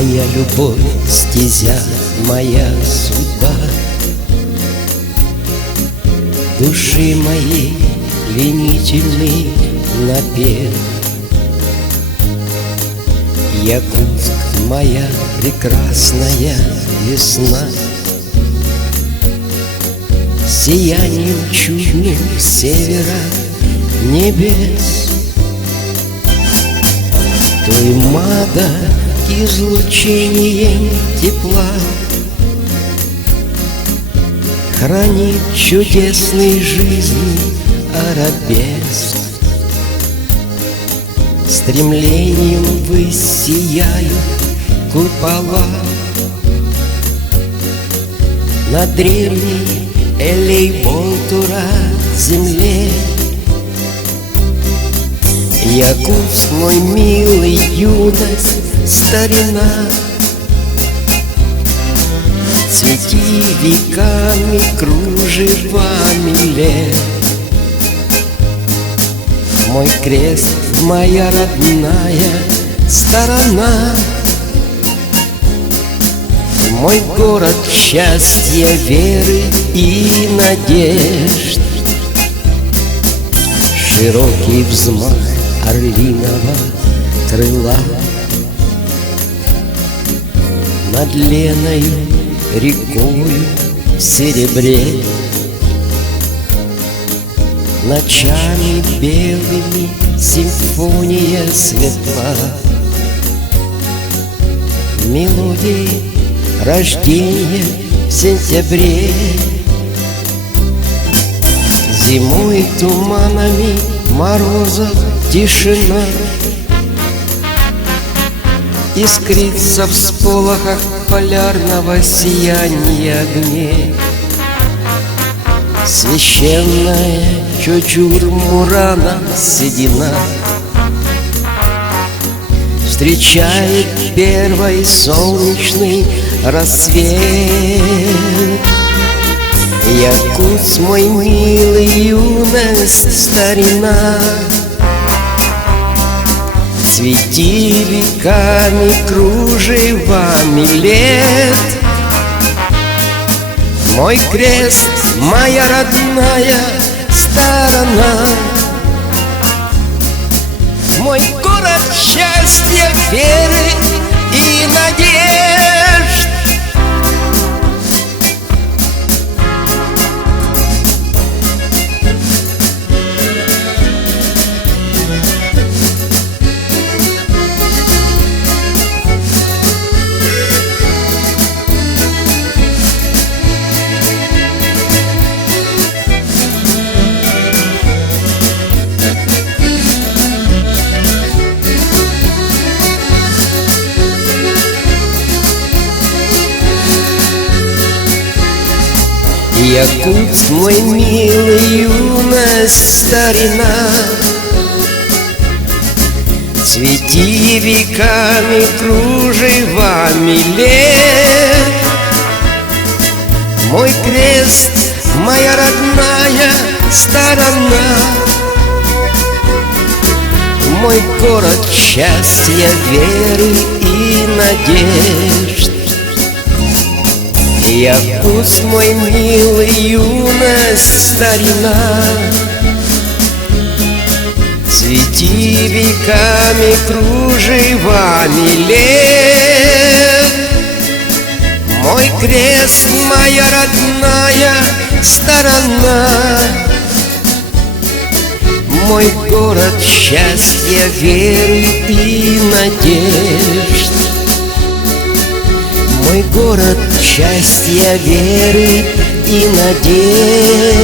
Моя любовь, стезя, моя судьба, души моей пленительный напев. Якутск, моя прекрасная весна, сиянием чудным севера небес. Туймада излучением тепла хранит чудесной жизни арабеск. Стремлением ввысь сияют купола на древней Элей-Болтура земле. Якутск, мой милый, юность, старина, цвети веками, кружевами лет. Мой крест, моя родная сторона, мой город счастья, веры и надежд. Широкий взмах орлиного крыла над леною рекою в серебре, ночами белыми симфония светла, мелодии рождения в сентябре. Зимой туманами морозов тишина искрится в сполохах полярного сияния огней. Священная Чочур-Мурана седина встречает первый солнечный рассвет. Якутск, мой милый, юность, старина, цвети веками, кружевами лет. Мой крест, моя родная сторона, мой город счастья, веры и надежд. Якутск, мой милый, юность, старина, цвети веками, кружевами лет. Мой крест, моя родная сторона, мой город счастья, веры и надежд. Якутск, мой милый, юность, старина, цвети веками, кружевами лет. Мой крест, моя родная сторона, мой город счастья, веры и надежд. Мой город счастья, веры и надежд.